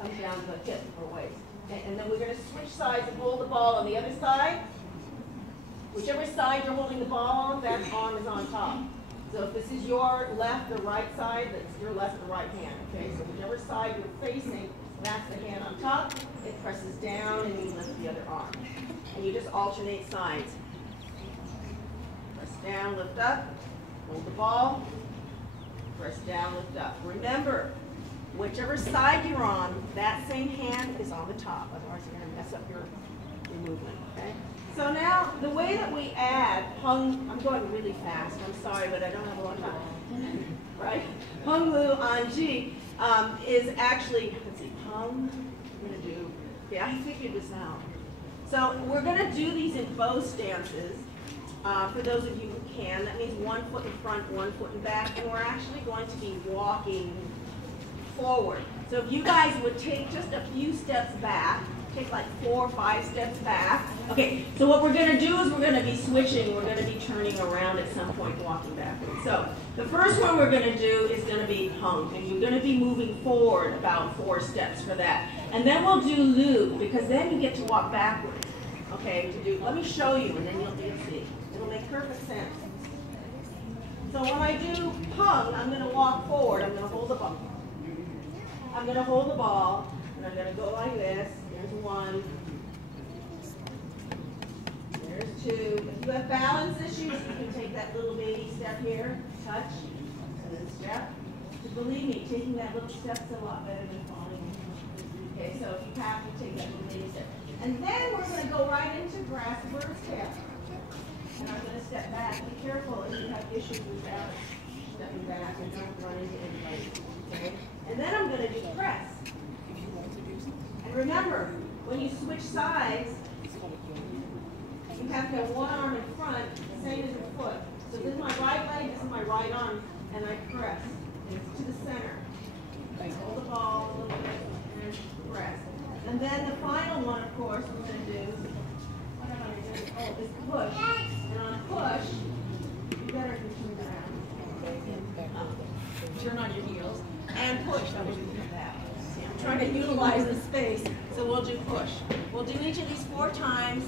comes down to the hip or waist. Okay, and then we're going to switch sides and hold the ball on the other side. Whichever side you're holding the ball on, that arm is on top. So if this is your left or right side, that's your left or right hand. Okay, so whichever side you're facing, that's the hand on top. It presses down and you lift the other arm. And you just alternate sides. Press down, lift up, hold the ball, press down, lift up. Remember, whichever side you're on, that same hand is on the top. Otherwise you're going to mess up your movement. Okay? So now, the way that we add hung, I'm going really fast, I'm sorry, but I don't have a lot of time. Right? Hung Lu Anji is actually, let's see, hung, I'm going to do, okay, I figured this out. So we're going to do these in bow stances. For those of you who can, that means 1 foot in front, 1 foot in back, and we're actually going to be walking forward. So if you guys would take just a few steps back, take like 4 or 5 steps back. Okay, so what we're going to do is we're going to be switching, we're going to be turning around at some point, walking backwards. So the first one we're going to do is going to be hung, and you're going to be moving forward about 4 steps for that. And then we'll do Lu, because then you get to walk backwards. Okay, let me show you, and then you'll see. It'll make perfect sense. So when I do hung, I'm going to walk forward. I'm going to hold the ball. I'm going to hold the ball, and I'm going to go like this. There's 1. There's 2. If you have balance issues, you can take that little baby step here, touch, and then step. Because believe me, taking that little step is a lot better than falling. Okay, so if you have to take that little baby step. And then we're going to go right into grass bird's tail. And I'm going to step back. Be careful if you have issues with that, stepping back and don't run into anybody. Okay? And then I'm going to do press. And remember, when you switch sides, you have to have one arm in front, same as your foot. So this is my right leg, this is my right arm, and I press. And it's to the center. I hold the ball a little bit and press. And then the final one, of course, we're going to do, what am I going to do? Oh, is push. And on push, you better turn around. Okay. Turn on your heels. And push. I will do that. See, I'm trying to utilize the space. So we'll do push. We'll do each of these 4 times.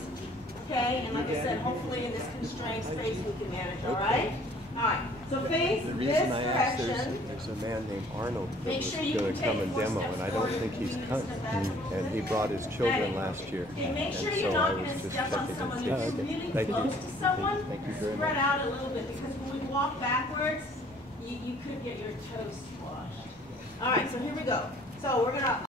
Okay? And like I said, hopefully in this constrained space we can manage. All right? All right. So face this direction. There's a man named Arnold that was sure going to come and demo, and I don't think he's come. And he brought his children last year. Okay, make sure and you're so not I going was to just step on checking someone and who's see. really Thank close you. to someone. Thank you very Spread much. out a little bit, because when we walk backwards, you could get your toes squashed. All right, so here we go. So we're going to